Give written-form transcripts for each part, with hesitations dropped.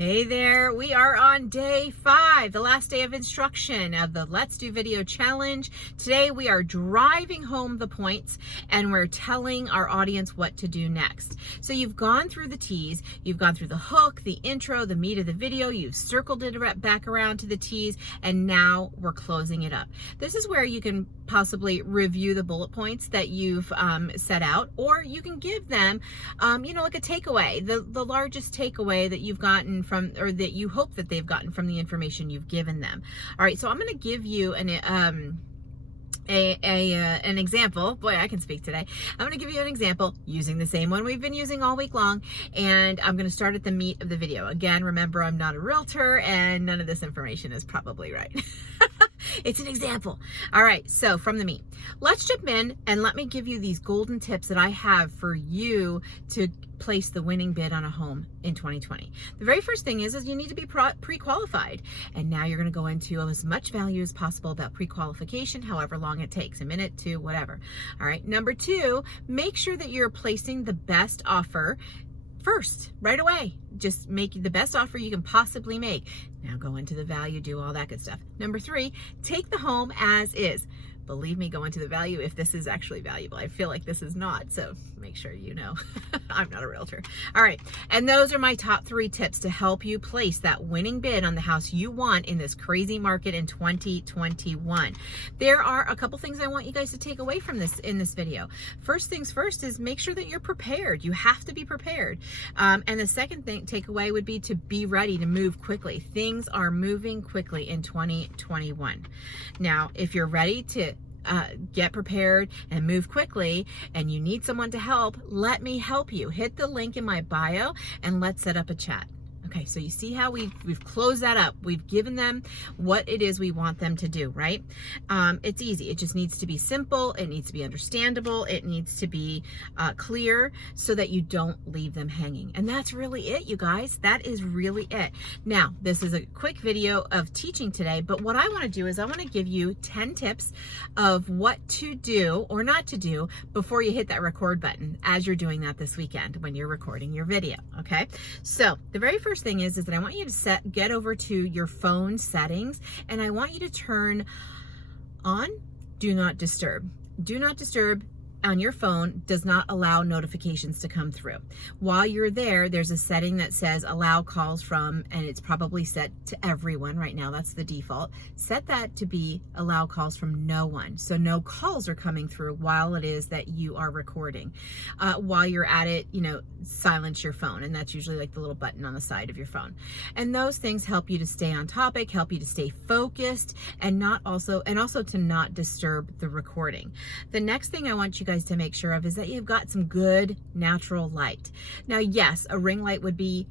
Hey there, we are on day 5, the last day of instruction of the Let's Do Video Challenge. Today we are driving home the points and we're telling our audience what to do next. So you've gone through the tease, you've gone through the hook, the intro, the meat of the video, you've circled it back around to the tease, and now we're closing it up. This is where you can possibly review the bullet points that you've set out, or you can give them, like a takeaway, the largest takeaway that you've gotten from, or that you hope that they've gotten from the information you've given them. All right, so I'm going to give you an example. Boy, I can speak today. I'm going to give you an example using the same one we've been using all week long, and I'm going to start at the meat of the video. Again, remember, I'm not a realtor and none of this information is probably right. It's an example. All right, so from the meat, let's jump in and let me give you these golden tips that I have for you to place the winning bid on a home in 2020. The very first thing is you need to be pre-qualified. And now you're going to go into as much value as possible about pre-qualification, however long it takes, a minute, 2, whatever. All right, number 2, make sure that you're placing the best offer first, right away. Just make the best offer you can possibly make. Now go into the value, do all that good stuff. Number 3, take the home as is. Believe me, go into the value if this is actually valuable. I feel like this is not, so make sure you know. I'm not a realtor. All right, and those are my top 3 tips to help you place that winning bid on the house you want in this crazy market in 2021. There are a couple things I want you guys to take away from this in this video. First things first is make sure that you're prepared. You have to be prepared. And the second thing takeaway would be to be ready to move quickly. Things are moving quickly in 2021. Now, if you're ready to get prepared and move quickly and you need someone to help, let me help you. Hit the link in my bio and let's set up a chat. Okay, so you see how we've closed that up. We've given them what it is we want them to do, right? It's easy. It just needs to be simple. It needs to be understandable. It needs to be clear so that you don't leave them hanging. And that's really it, you guys. That is really it. Now, this is a quick video of teaching today, but what I want to do is I want to give you 10 tips of what to do or not to do before you hit that record button as you're doing that this weekend when you're recording your video, okay? So the very first thing is that I want you to get over to your phone settings, and I want you to turn on do not disturb. Do not disturb on your phone does not allow notifications to come through. While you're there, there's a setting that says allow calls from, and it's probably set to everyone right now. That's the default. Set that to be allow calls from no one. So no calls are coming through while it is that you are recording. While you're at it, silence your phone. And that's usually like the little button on the side of your phone. And those things help you to stay on topic, help you to stay focused, and also to not disturb the recording. The next thing I want you guys to make sure of is that you've got some good natural light. Now, yes, a ring light would be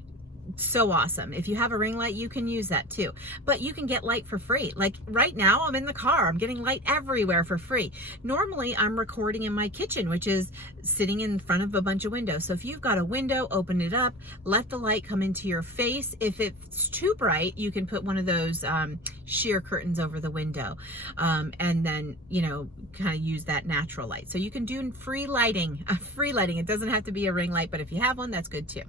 so awesome. If you have a ring light, you can use that too, but you can get light for free. Like right now, I'm in the car, I'm getting light everywhere for free. Normally I'm recording in my kitchen, which is sitting in front of a bunch of windows. So if you've got a window, open it up, let the light come into your face. If it's too bright, you can put one of those sheer curtains over the window, and then kind of use that natural light. So you can do free lighting. It doesn't have to be a ring light, but if you have one, that's good too.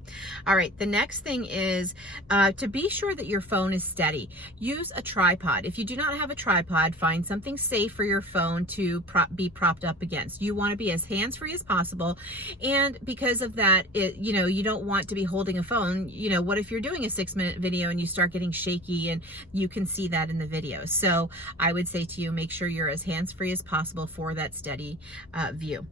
All right, the next thing is to be sure that your phone is steady. Use a tripod. If you do not have a tripod, find something safe for your phone to be propped up against. You want to be as hands-free as possible, and because of that, you don't want to be holding a phone. What if you're doing a 6-minute video and you start getting shaky, and you can see that in the video. So I would say to you, make sure you're as hands-free as possible for that steady view.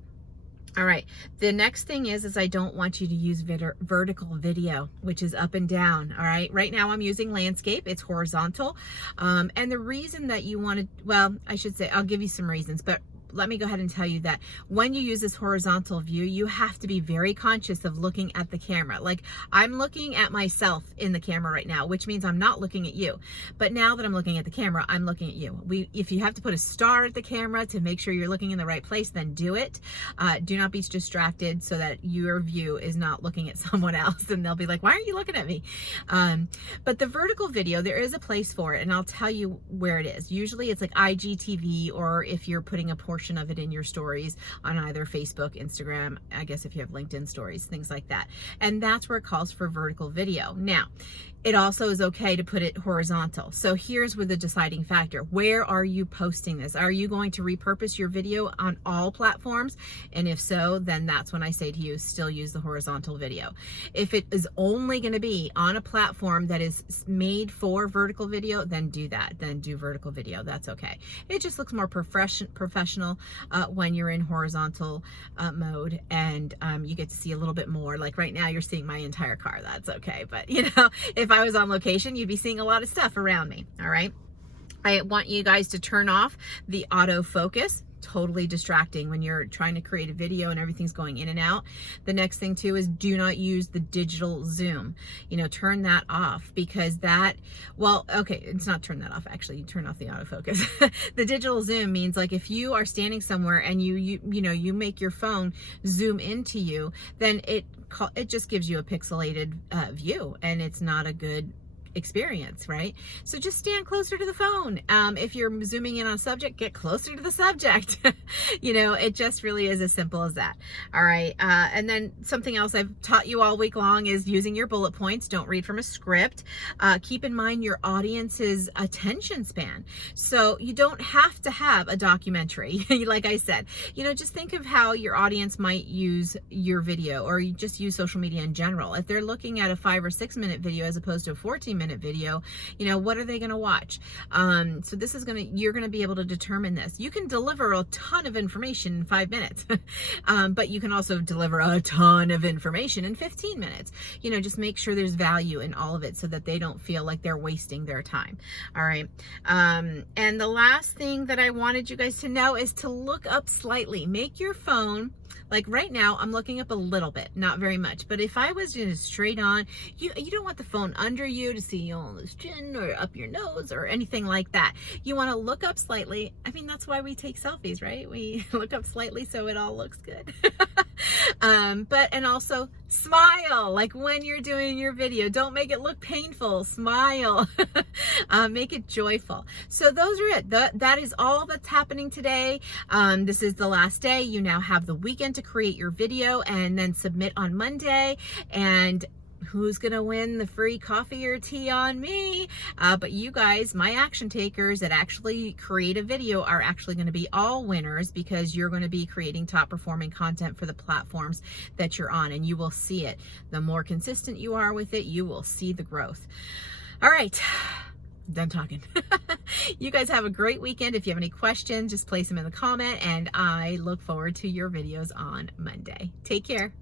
All right, the next thing is I don't want you to use vertical video, which is up and down. All right, right now I'm using landscape, it's horizontal. And the reason that you want to, well, I should say, I'll give you some reasons, but let me go ahead and tell you that when you use this horizontal view, you have to be very conscious of looking at the camera. Like I'm looking at myself in the camera right now, which means I'm not looking at you. But now that I'm looking at the camera, I'm looking at you. If you have to put a star at the camera to make sure you're looking in the right place, then do it. Do not be distracted so that your view is not looking at someone else and they'll be like, why aren't you looking at me? But the vertical video, there is a place for it, and I'll tell you where it is. Usually it's like IGTV, or if you're putting a portion of it in your stories on either Facebook, Instagram, I guess if you have LinkedIn stories, things like that. And that's where it calls for vertical video. Now, It also is okay to put it horizontal. So here's where the deciding factor. Where are you posting this? Are you going to repurpose your video on all platforms? And if so, then that's when I say to you, still use the horizontal video. If it is only going to be on a platform that is made for vertical video, then do that. Then do vertical video. That's okay. It just looks more professional when you're in horizontal mode, and you get to see a little bit more. Like right now, you're seeing my entire car. That's okay. But you know, if I was on location, you'd be seeing a lot of stuff around me. All right. I want you guys to turn off the autofocus. Totally distracting when you're trying to create a video and everything's going in and out. The next thing too is do not use the digital zoom. You know, turn that off, because that, well, okay, it's not turn that off actually. You turn off the autofocus. The digital zoom means like if you are standing somewhere and you know, you make your phone zoom into you, then it just gives you a pixelated view, and it's not a good experience, right? So just stand closer to the phone. If you're zooming in on a subject, get closer to the subject. You know, it just really is as simple as that. All right. And then something else I've taught you all week long is using your bullet points. Don't read from a script. Keep in mind your audience's attention span. So you don't have to have a documentary. Like I said, you know, just think of how your audience might use your video, or you just use social media in general. If they're looking at a 5 or 6 minute video as opposed to a 14-minute video, you know, what are they going to watch? So this is you're going to be able to determine this. You can deliver a ton of information in 5 minutes, but you can also deliver a ton of information in 15 minutes. You know, just make sure there's value in all of it so that they don't feel like they're wasting their time. All right. And the last thing that I wanted you guys to know is to look up slightly. Make your phone, like right now, I'm looking up a little bit, not very much. But if I was just straight on, you don't want the phone under you to see on this chin or up your nose or anything like that. You want to look up slightly. I mean, that's why we take selfies, right? We look up slightly so it all looks good. And also smile, like when you're doing your video. Don't make it look painful. Smile. Make it joyful. So those are it. That is all that's happening today. This is the last day. You now have the weekend to create your video and then submit on Monday. And who's gonna win the free coffee or tea on me? But you guys, my action takers that actually create a video, are actually going to be all winners, because you're going to be creating top performing content for the platforms that you're on, and you will see it. The more consistent you are with it, you will see the growth. All right, done talking. You guys have a great weekend. If you have any questions, just place them in the comment, and I look forward to your videos on Monday. Take care.